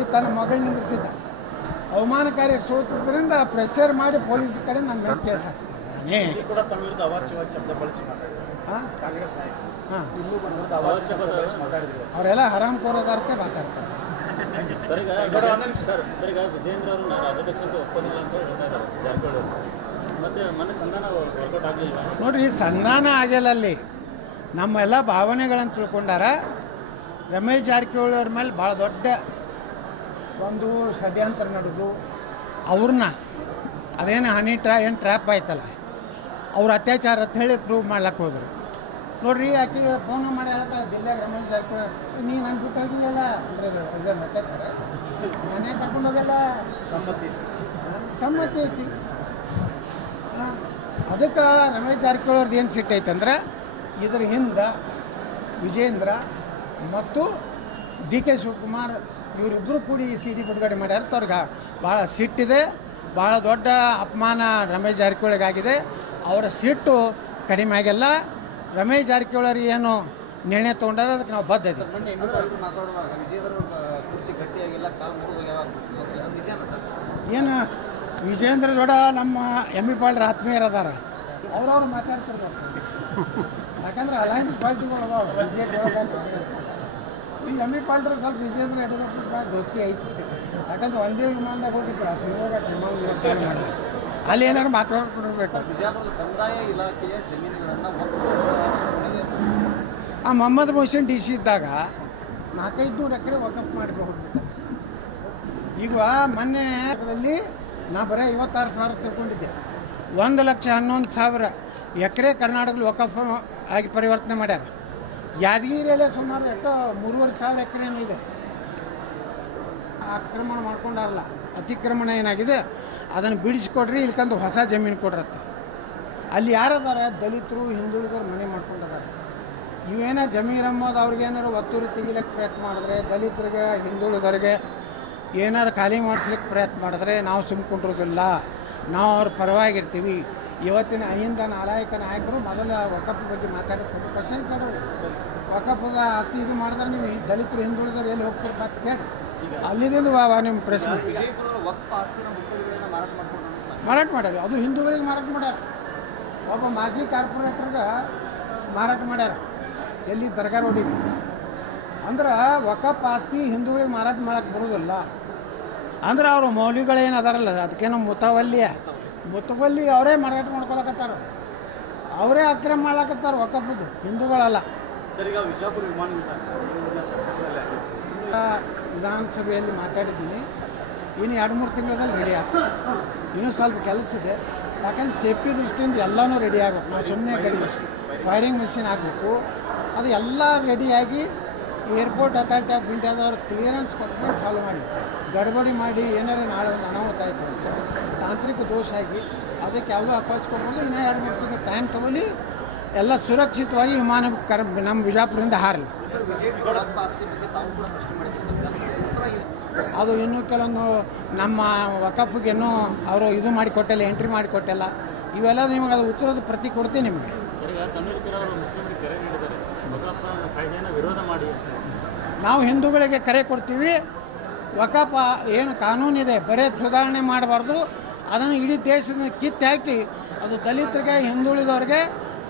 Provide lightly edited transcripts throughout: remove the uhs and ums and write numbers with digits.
ಹೋಗಿ ತನ್ನ ಮಗಳು ನಿಂದಿಸಿದ್ದ. ಅವಮಾನಕಾರಿ ಸೋತಿದ್ರಿಂದ ಪ್ರೆಷರ್ ಮಾಡಿ ಪೊಲೀಸ್ ಕಡೆ ನನ್ನ ಮೇಲೆ ಕೇಸ್ ಹಾಕ್ಸ್ತೀನಿ. ಅವರೆಲ್ಲ ಹರಾಮ್ ಕೋರೋದಾರ್ತೆ ಮಾತಾಡ್ತಾರೆ. ನೋಡ್ರಿ, ಸಂಧಾನ ಆಗಿಲ್ಲ. ಅಲ್ಲಿ ನಮ್ಮೆಲ್ಲ ಭಾವನೆಗಳನ್ನು ತಿಳ್ಕೊಂಡಾರ. ರಮೇಶ್ ಜಾರಕಿಹೊಳಿ ಅವ್ರ ಮೇಲೆ ಭಾಳ ದೊಡ್ಡ ಒಂದು ಷಡ್ಯಂತ್ರ ನಡೆದು ಅವ್ರನ್ನ ಅದೇನು ಏನು ಟ್ರ್ಯಾಪ್ ಆಯ್ತಲ್ಲ, ಅವ್ರ ಅತ್ಯಾಚಾರ ಅಂತ ಹೇಳಿ ಪ್ರೂವ್ ಮಾಡ್ಲಕ್ಕೆ ಹೋದ್ರು. ನೋಡ್ರಿ, ಆಕೆ ಫೋನ್ ಮಾಡಿ ಹೇಳ್ತಾರೆ ದಿಲ್ಲಾಗ ರಮೇಶ್ ಜಾರಕಿಹೊಳಿ, ನೀ ನನ್ನ ಬಿಟ್ಟು ಹೋಗಿಲ್ಲ ಅಂದರೆ ಇದನ್ನು ಅತ್ಯಾಚಾರ ಮನೆ ಕರ್ಕೊಂಡು ಹೋಗಲ್ಲ, ಸಮ್ಮತಿ ಐತಿ. ಅದಕ್ಕೆ ರಮೇಶ್ ಜಾರಕಿಹೊಳಿ ಅವ್ರದ್ದು ಏನು ಸಿಟ್ಟೈತೆ ಅಂದ್ರೆ, ಇದ್ರ ಹಿಂದೆ ವಿಜೇಂದ್ರ ಮತ್ತು ಡಿ ಕೆ ಶಿವಕುಮಾರ್ ಇವರಿಬ್ಬರು ಕೂಡಿ CD ಬಿಡುಗಡೆ ಮಾಡ್ಯಾರ. ಅವ್ರಿಗೆ ಭಾಳ ಸಿಟ್ಟಿದೆ, ಭಾಳ ದೊಡ್ಡ ಅಪಮಾನ ರಮೇಶ್ ಜಾರಕಿಹೊಳಿಗಾಗಿದೆ. ಅವರ ಸಿಟ್ಟು ಕಡಿಮೆ ಆಗಿಲ್ಲ. ರಮೇಶ್ ಜಾರಕಿಹೊಳಿ ಏನು ನಿರ್ಣಯ ತೊಗೊಂಡಾರ ಅದಕ್ಕೆ ನಾವು ಬದ್ಧ ಇದ್ದೀವಿ. ಏನು ವಿಜೇಂದ್ರ ಜೋಡ ನಮ್ಮ ಎಮ್ಮಿ ಪಾಳ್ರ ಆತ್ಮೀಯರು ಅದಾರ, ಅವ್ರವ್ರು ಮಾತಾಡ್ತಿರ್ಬೇಕು. ಯಾಕಂದ್ರೆ ಅಲಯನ್ಸ್ ಪಾರ್ಟಿಗಳು ಈ ಎಮ್ಮಿ ಪಾಳ್ರ ಸ್ವಲ್ಪ ವಿಜೇಂದ್ರ ಯಡಿಯೂರಪ್ಪ ದೋಸ್ತಿ ಐತಿ. ಯಾಕಂದ್ರೆ ಒಂದೇ ವಿಮಾನದಾಗ ಹೋಗಿದ್ರು, ಶಿವಮೊಗ್ಗ ವಿಮಾನ ಚಾಲು ಮಾಡಿ ಅಲ್ಲಿ ಏನಾದ್ರು ಮಾತಾಡ್ಕೊಡ್ಬೇಕು. ಆ ಮೊಹಮ್ಮದ್ ಮೊಹಸಿನ್ DC ಇದ್ದಾಗ 400-500 ಎಕರೆ ವಕಫ್ ಮಾಡಿ ಹೋಗ್ಬಿಡ್ತಾರೆ. ಈಗ ಮೊನ್ನೆ ನಾ ಬರೀ 56,000 ತಿಳ್ಕೊಂಡಿದ್ದೆ. 1,11,000 ಎಕರೆ ಕರ್ನಾಟಕದಲ್ಲಿ ವಕಫ್ ಆಗಿ ಪರಿವರ್ತನೆ ಮಾಡ್ಯಾರ. ಯಾದಗಿರಿಯಲ್ಲೇ ಸುಮಾರು 3,500 ಎಕರೆ ಇದೆ. ಆಕ್ರಮಣ ಮಾಡ್ಕೊಂಡಾರಲ್ಲ, ಅತಿಕ್ರಮಣ ಏನಾಗಿದೆ ಅದನ್ನು ಬಿಡಿಸ್ಕೊಡ್ರಿ, ಇಲ್ಕಂದು ಹೊಸ ಜಮೀನು ಕೊಡ್ರತ್ತ. ಅಲ್ಲಿ ಯಾರದಾರ ದಲಿತರು ಹಿಂದುಳಿದವ್ರು ಮನೆ ಮಾಡ್ಕೊಂಡಿದ್ದಾರೆ. ಇವೇನೋ ಜಮೀರ್ ಅಹ್ಮದ್ ಅವ್ರಿಗೇನಾರು ಒತ್ತುರಿ ತೆಗಿಲಿಕ್ಕೆ ಪ್ರಯತ್ನ ಮಾಡಿದ್ರೆ, ದಲಿತರಿಗೆ ಹಿಂದುಳಿದವ್ರಿಗೆ ಏನಾರು ಖಾಲಿ ಮಾಡಿಸ್ಲಿಕ್ಕೆ ಪ್ರಯತ್ನ ಮಾಡಿದ್ರೆ ನಾವು ಸುಮ್ಕೊಂಡಿರೋದಿಲ್ಲ, ನಾವು ಅವ್ರ ಪರವಾಗಿರ್ತೀವಿ. ಇವತ್ತಿನ ಅಹಿಂದ ನಾಲಾಯಕ ನಾಯಕರು ಮೊದಲ ವಕಫ್ ಬಗ್ಗೆ ಮಾತಾಡಿದ್ರು. ಕ್ವಶನ್ ಕೇಳೋರು, ವಕಫದ ಆಸ್ತಿ ಇದು ಮಾಡಿದ್ರೆ ನೀವು ದಲಿತರು ಹಿಂದುಳಿದವ್ರು ಎಲ್ಲಿ ಹೋಗ್ತಾರೆ ಅಂತ ಕೇಳಿ ಅಲ್ಲಿದಿಂದ ನಿಮ್ಮ ಪ್ರಶ್ನೆ ಮಾರಾಟ ಮಾಡ್ಯಾರ. ಅದು ಹಿಂದೂಗಳಿಗೆ ಮಾರಾಟ ಮಾಡ್ಯಾರ. ಒಬ್ಬ ಮಾಜಿ ಕಾರ್ಪೊರೇಟರ್ಗೆ ಮಾರಾಟ ಮಾಡ್ಯಾರ, ಎಲ್ಲಿ ದರ್ಗಾ ರೋಡಿಗೆ. ಅಂದ್ರೆ ವಕಫ್ ಆಸ್ತಿ ಹಿಂದೂಗಳಿಗೆ ಮಾರಾಟ ಮಾಡಕ್ಕೆ ಬರೋದಿಲ್ಲ. ಅಂದ್ರೆ ಅವರು ಮೌಲ್ಯಗಳೇನು ಅದಾರಲ್ಲ, ಅದಕ್ಕೇನೋ ಮುತವಲ್ಲಿ ಅವರೇ ಮಾರಾಟ ಮಾಡ್ಕೊಳಕತ್ತಾರ, ಅವರೇ ಅಕ್ರಮ ಮಾಡ್ಲಕತ್ತಾರ. ವಕಫದ್ದು ಹಿಂದೂಗಳಲ್ಲ. ವಿಧಾನಸಭೆಯಲ್ಲಿ ಮಾತಾಡಿದ್ದೀನಿ. ಇನ್ನು 2-3 ತಿಂಗಳಲ್ಲಿ ರೆಡಿ ಆಗ್ತದೆ. ಇನ್ನೂ ಸ್ವಲ್ಪ ಕೆಲಸ ಇದೆ. ಯಾಕಂದ್ರೆ ಸೇಫ್ಟಿ ದೃಷ್ಟಿಯಿಂದ ಎಲ್ಲನೂ ರೆಡಿ ಆಗಬೇಕು. ನಾವು ಸುಮ್ಮನೆ ಗಡಿ ಫೈರಿಂಗ್ ಮೆಷಿನ್ ಆಗಬೇಕು. ಅದು ಎಲ್ಲ ರೆಡಿಯಾಗಿ ಏರ್ಪೋರ್ಟ್ ಅಥಾರಿಟಿ ಆಫ್ ಇಂಡಿಯಾದವ್ರು ಕ್ಲಿಯರೆನ್ಸ್ ಕೊಟ್ಟು ಚಾಲು ಮಾಡಿ, ಗಡ್ಬಡಿ ಮಾಡಿ ಏನಾರು ನಾಳೆ ಒಂದು ಅನಾಹುತ ಆಯಿತು ಅಂತ ತಾಂತ್ರಿಕ ದೋಷ ಆಗಿ ಅದಕ್ಕೆ ಯಾವುದೋ ಅಪಾಯಿಸ್ಕೊಬೋದು. ಇನ್ನೂ 2-3 ತಿಂಗಳು ಟೈಮ್ ತೊಗೊಳ್ಳಿ, ಎಲ್ಲ ಸುರಕ್ಷಿತವಾಗಿ ವಿಮಾನ ನಮ್ಮ ವಿಜಾಪುರದಿಂದ ಹಾರಲಿ. ಅದು ಇನ್ನೂ ಕೆಲವೊಂದು ನಮ್ಮ ವಕಫ್ಗೇನೋ ಅವರು ಇದು ಮಾಡಿಕೊಟ್ಟಿಲ್ಲ, ಎಂಟ್ರಿ ಮಾಡಿಕೊಟ್ಟಿಲ್ಲ. ಇವೆಲ್ಲ ನಿಮಗೆ ಅದು ಉತ್ತರದ ಪ್ರತಿ ಕೊಡ್ತೀನಿ ನಿಮಗೆ. ನಾವು ಹಿಂದೂಗಳಿಗೆ ಕರೆ ಕೊಡ್ತೀವಿ. ವಕಫ್ ಏನು ಕಾನೂನಿದೆ ಬರೇ ಸುಧಾರಣೆ ಮಾಡಬಾರ್ದು, ಅದನ್ನು ಇಡೀ ದೇಶದ ಕಿತ್ತು ಹಾಕಿ ಅದು ದಲಿತರಿಗೆ ಹಿಂದುಳಿದವ್ರಿಗೆ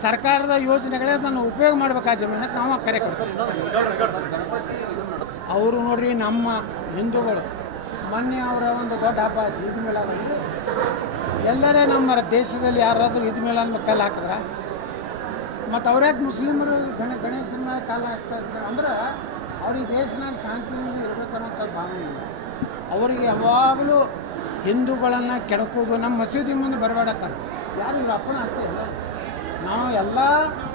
ಸರ್ಕಾರದ ಯೋಜನೆಗಳೇ ಅದನ್ನು ಉಪಯೋಗ ಮಾಡ್ಬೇಕು. ಆ ಜಮೀನಕ್ಕೆ ನಾವು ಕರೆ ಕೊಡ್ತೀವಿ. ಅವರು ನೋಡ್ರಿ, ನಮ್ಮ ಹಿಂದೂಗಳು ಮೊನ್ನೆ ಅವರ ಒಂದು ದೊಡ್ಡ ಹಬ್ಬ ಆಯ್ತು, ಈದ್ ಮಿಲಾದ್. ಎಲ್ಲರೇ ನಮ್ಮ ದೇಶದಲ್ಲಿ ಯಾರಾದರೂ ಈದ್ ಮಿಲಾದ್ ಕಲ್ಲು ಹಾಕಿದ್ರ, ಮತ್ತು ಅವ್ರ್ಯಾಕೆ ಮುಸ್ಲಿಮರು ಗಣೇಶನ ಕಾಲ ಹಾಕ್ತಾ ಇರ್ತಾರೆ ಅಂದ್ರೆ ಅವ್ರಿಗೆ ದೇಶನಾಗ ಶಾಂತಿಯಿಂದ ಇರಬೇಕನ್ನೋಂಥ ಭಾವನೆ ಇಲ್ಲ. ಅವರಿಗೆ ಯಾವಾಗಲೂ ಹಿಂದೂಗಳನ್ನು ಕೆಡಕೋದು, ನಮ್ಮ ಮಸೀದಿ ಮುಂದೆ ಬರಬೇಡತ್ತಾರೆ. ಯಾರು ಇವ್ರ ಅಪ್ಪನ ಆಸ್ತಿ ಇಲ್ಲ. ನಾವು ಎಲ್ಲ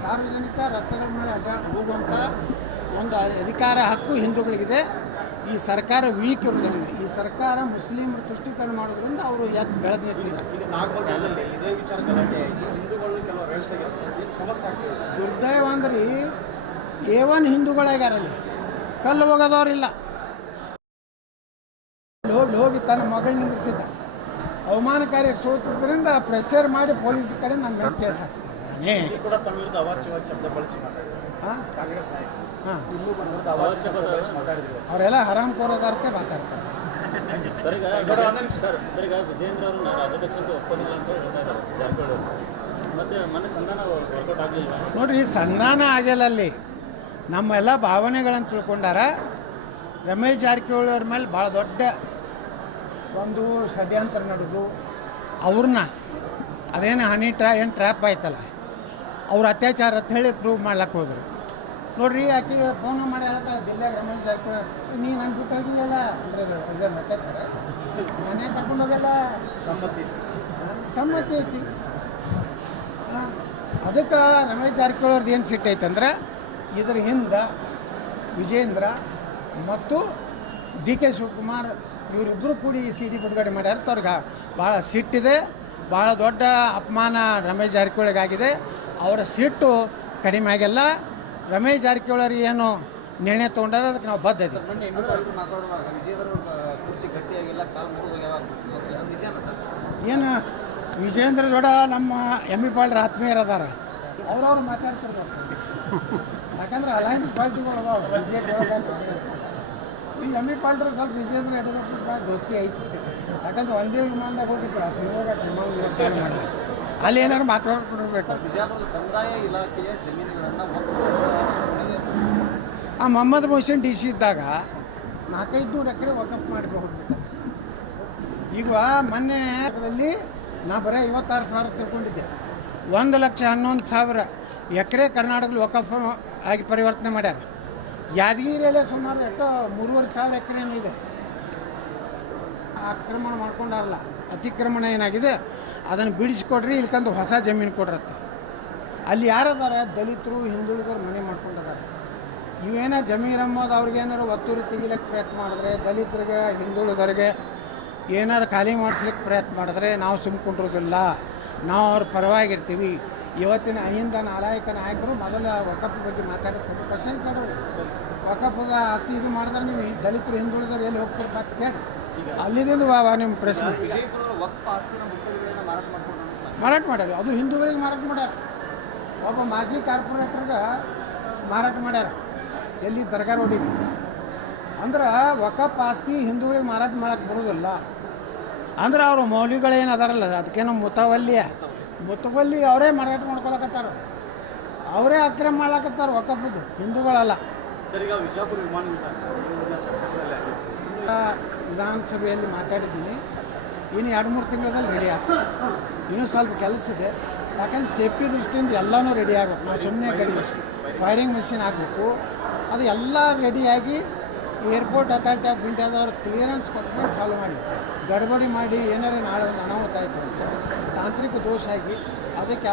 ಸಾರ್ವಜನಿಕ ರಸ್ತೆಗಳ ಮೇಲೆ ಹೋಗುವಂಥ ಒಂದು ಅಧಿಕಾರ ಹಕ್ಕು ಹಿಂದೂಗಳಿಗಿದೆ. ಈ ಸರ್ಕಾರ ವೀಕ್ ಇರೋದ್ರಿಂದ, ಈ ಸರ್ಕಾರ ಮುಸ್ಲಿಮರು ತುಷ್ಟೀಕರಣ ಮಾಡೋದ್ರಿಂದ ಅವರು ಯಾಕೆ ಬೆಳೆದು ನಿಂತಿದ್ದಾರೆ. ದುರ್ದೈವ ಅಂದ್ರೆ A1 ಹಿಂದೂಗಳಾಗ್ಯಾರಲ್ಲಿ, ಕಲ್ಲು ಹೋಗೋದವ್ರಿಲ್ಲ. ಹೋಗಿ ತನ್ನ ಮಗಳು ನಿಂದಿಸಿದ್ದ. ಅವಮಾನಕಾರಿ ಸೋತಿದ್ರಿಂದ ಪ್ರೆಷರ್ ಮಾಡಿ ಪೊಲೀಸ್ ಕಡೆ ನನ್ನ ಮೇಲೆ ಕೇಸ್ ಹಾಕ್ಸ್ತಾರೆ. ಅವರೆಲ್ಲ ಹರಾಮ್ ಕೋರೋದಾರ್ತೆ ಮಾತಾಡ್ತಾರೆ. ಸರ್ ಈಗ ವಿಜೇಂದ್ರ ಅವರು ರಾಜ್ಯಾಧ್ಯಕ್ಷರು ಒಪ್ಪೋದಿಲ್ಲ ಅಂತ ಹೇಳ್ತಾ ಇದ್ದಾರೆ ಜಾರಕಿಹೊಳಿ ಅವರು. ಮತ್ತೆ ಮೊನ್ನೆ ಸಂಧಾನ ವರ್ಕೌಟ್ ಆಗಲಿಲ್ಲ ನೋಡ್ರಿ, ಸಂಧಾನ ಆಗಿಲ್ಲ ಅಲ್ಲಿ. ನಮ್ಮೆಲ್ಲ ಭಾವನೆಗಳನ್ನು ತಿಳ್ಕೊಂಡಾರ. ರಮೇಶ್ ಜಾರಕಿಹೊಳಿ ಅವ್ರ ಮೇಲೆ ಭಾಳ ದೊಡ್ಡ ಒಂದು ಷಡ್ಯಂತ್ರ ನಡೆದು ಅವ್ರನ್ನ ಅದೇನು ಏನು ಟ್ರ್ಯಾಪ್ ಆಯ್ತಲ್ಲ, ಅವ್ರ ಅತ್ಯಾಚಾರ ಅಂತ ಹೇಳಿ ಪ್ರೂವ್ ಮಾಡ್ಲಕ್ಕೆ ಹೋದ್ರು. ನೋಡ್ರಿ, ಆಕೆಗೆ ಫೋನ್ ಮಾಡಿ ಹೇಳ್ತಾರೆ ದಿಲ್ಲಾಗ ರಮೇಶ್ ಜಾರಕಿಹೊಳಿ, ನೀ ನನ್ನ ಬಿಟ್ಟು ಹೋಗಿಲ್ಲ ಅಂದರೆ ಇದನ್ನು ಅತ್ಯಾಚಾರ ಮನೆ ಕರ್ಕೊಂಡು ಹೋಗಲ್ಲ, ಸಮ್ಮತಿ ಐತಿ. ಅದಕ್ಕೆ ರಮೇಶ್ ಜಾರಕಿಹೊಳಿ ಅವ್ರದ್ದು ಏನು ಸಿಟ್ಟು ಐತಂದ್ರೆ ಇದ್ರ ಹಿಂದೆ ವಿಜೇಂದ್ರ ಮತ್ತು ಡಿ ಕೆ ಶಿವಕುಮಾರ್ ಇವರಿಬ್ಬರು ಕೂಡಿ ಸಿ ಡಿ ಬಿಡುಗಡೆ ಮಾಡ್ಯಾರ. ಅವ್ರಿಗೆ ಭಾಳ ಸಿಟ್ಟಿದೆ, ಭಾಳ ದೊಡ್ಡ ಅಪಮಾನ ರಮೇಶ್ ಜಾರಕಿಹೊಳಿಗಾಗಿದೆ. ಅವರ ಸಿಟ್ಟು ಕಡಿಮೆ ಆಗಿಲ್ಲ. ರಮೇಶ್ ಜಾರಕಿಹೊಳಿ ಏನು ನಿರ್ಣಯ ತೊಗೊಂಡಾರ ಅದಕ್ಕೆ ನಾವು ಬದ್ಧ ಇದ್ದೀವಿ. ಏನು ವಿಜೇಂದ್ರ ಜೋಡ ನಮ್ಮ ಎಮ್ ಇ ಪಾಲ್ರ ಆತ್ಮೀಯರು ಅದಾರ, ಅವ್ರವ್ರು ಮಾತಾಡ್ತಿರ್ಬೇಕು. ಯಾಕಂದ್ರೆ ಅಲಯನ್ಸ್ ಪಾರ್ಟಿಗಳು ಈ ಎಮ್ ಇ ಪಾಲ್ರ ಸ್ವಲ್ಪ ವಿಜೇಂದ್ರ ಯಡಿಯೂರಪ್ಪ ದೋಸ್ತಿ ಐತಿ. ಯಾಕಂದ್ರೆ ಒಂದೇ ವಿಮಾನದಾಗ ಹೋಗಿದ್ರು ಆ ಶಿವಮೊಗ್ಗ ವಿಮಾನ ಯೋಚನೆ ಮಾಡಿ ಅಲ್ಲಿ ಏನಾದ್ರು ಮಾತಾಡ್ಕೊಡ್ಬೇಕು. ಕಂದಾಯ ಇಲಾಖೆಯ ಜಮೀನುಗಳನ್ನು ಆ ಮೊಹಮ್ಮದ್ ಮೊಹಸಿನ್ ಡಿ ಸಿ ಇದ್ದಾಗ 400-500 ಎಕರೆ ವಕಫ್ ಮಾಡಿಕೊಂಡು ಈಗ ಮೊನ್ನೆ ನಾ ಬರೀ 56,000 ತಿಳ್ಕೊಂಡಿದ್ದೆ. 1,11,000 ಎಕರೆ ಕರ್ನಾಟಕದಲ್ಲಿ ವಕಫ್ ಆಗಿ ಪರಿವರ್ತನೆ ಮಾಡ್ಯಾರ. ಯಾದಗಿರಿಯಲ್ಲೇ ಸುಮಾರು 3,500 ಎಕರೆ ಇದೆ ಆಕ್ರಮಣ ಮಾಡ್ಕೊಂಡಾರಲ್ಲ, ಅತಿಕ್ರಮಣ ಏನಾಗಿದೆ ಅದನ್ನು ಬಿಡಿಸ್ಕೊಡ್ರಿ, ಇಲ್ಕಂದು ಹೊಸ ಜಮೀನು ಕೊಡ್ರತ್ತೆ. ಅಲ್ಲಿ ಯಾರದಾರ ದಲಿತರು ಹಿಂದುಳಿದವರು ಮನೆ ಮಾಡ್ಕೊಂಡಿದ್ದಾರೆ. ಇವೇನೋ ಜಮೀರ್ ಅಹ್ಮದ್ ಅವ್ರಿಗೇನಾರು ಒತ್ತುರಿ ತೆಗಿಲಿಕ್ಕೆ ಪ್ರಯತ್ನ ಮಾಡಿದ್ರೆ, ದಲಿತರಿಗೆ ಹಿಂದುಳಿದವ್ರಿಗೆ ಏನಾರು ಖಾಲಿ ಮಾಡಿಸ್ಲಿಕ್ಕೆ ಪ್ರಯತ್ನ ಮಾಡಿದ್ರೆ ನಾವು ಸುಮ್ಕೊಂಡಿರೋದಿಲ್ಲ, ನಾವು ಅವ್ರ ಪರವಾಗಿರ್ತೀವಿ. ಇವತ್ತಿನ ಅಹಿಂದ ನಾಲಾಯಕ ನಾಯಕರು ಮೊದಲ ವಕಫ್ ಬಗ್ಗೆ ಮಾತಾಡಿದ್ರು. ಕ್ವಶನ್ ಕೇಳೋರು, ವಕಫದ ಆಸ್ತಿ ಇದು ಮಾಡಿದ್ರೆ ನೀವು ದಲಿತರು ಹಿಂದುಳಿದವ್ರು ಎಲ್ಲಿ ಹೋಗ್ತಾರೆ ಅಂತ ಕೇಳಿ ಅಲ್ಲಿದಿಂದ ನಿಮ್ಮ ಪ್ರಶ್ನೆ ಮಾರಾಟ ಮಾಡ್ಯಾರ. ಅದು ಹಿಂದೂಗಳಿಗೆ ಮಾರಾಟ ಮಾಡ್ಯಾರ. ಒಬ್ಬ ಮಾಜಿ ಕಾರ್ಪೊರೇಟರ್ಗೆ ಮಾರಾಟ ಮಾಡ್ಯಾರ, ಎಲ್ಲಿ ದರ್ಗಾ ರೋಡಿಗೆ. ಅಂದ್ರೆ ವಕಫ್ ಆಸ್ತಿ ಹಿಂದೂಗಳಿಗೆ ಮಾರಾಟ ಮಾಡಕ್ಕೆ ಬರೋದಿಲ್ಲ. ಅಂದ್ರೆ ಅವರು ಮೌಲ್ಯಗಳೇನು ಅದಾರಲ್ಲ, ಅದಕ್ಕೇನೋ ಮುತವಲ್ಲಿ ಅವರೇ ಮಾರಾಟ ಮಾಡ್ಕೊಳಕತ್ತಾರ, ಅವರೇ ಅಕ್ರಮ ಮಾಡ್ಲಕತ್ತಾರ. ವಕಫದ್ದು ಹಿಂದೂಗಳಲ್ಲ. ವಿಧಾನಸಭೆಯಲ್ಲಿ ಮಾತಾಡಿದ್ದೀನಿ. ಇನ್ನು 2-3 ತಿಂಗಳಲ್ಲಿ ರೆಡಿ ಆಗ್ತದೆ. ಇನ್ನೂ ಸ್ವಲ್ಪ ಕೆಲಸ ಇದೆ. ಯಾಕಂದ್ರೆ ಸೇಫ್ಟಿ ದೃಷ್ಟಿಯಿಂದ ಎಲ್ಲನೂ ರೆಡಿ ಆಗಬೇಕು. ನಾವು ಸುಮ್ಮನೆ ಗಡಿ ಫೈರಿಂಗ್ ಮೆಷಿನ್ ಆಗಬೇಕು. ಅದು ಎಲ್ಲ ರೆಡಿಯಾಗಿ ಏರ್ಪೋರ್ಟ್ ಅಥಾರಿಟಿ ಆಫ್ ಇಂಡಿಯಾದವ್ರು ಕ್ಲಿಯರೆನ್ಸ್ ಕೊಟ್ಟು ಚಾಲು ಮಾಡಿ, ಗಡ್ಬಡಿ ಮಾಡಿ ಏನಾರೇ ನಾಳೆ ಒಂದು ಅನಾಹುತ ಆಯಿತು ಅಂತ ತಾಂತ್ರಿಕ ದೋಷ ಆಗಿ ಅದಕ್ಕೆ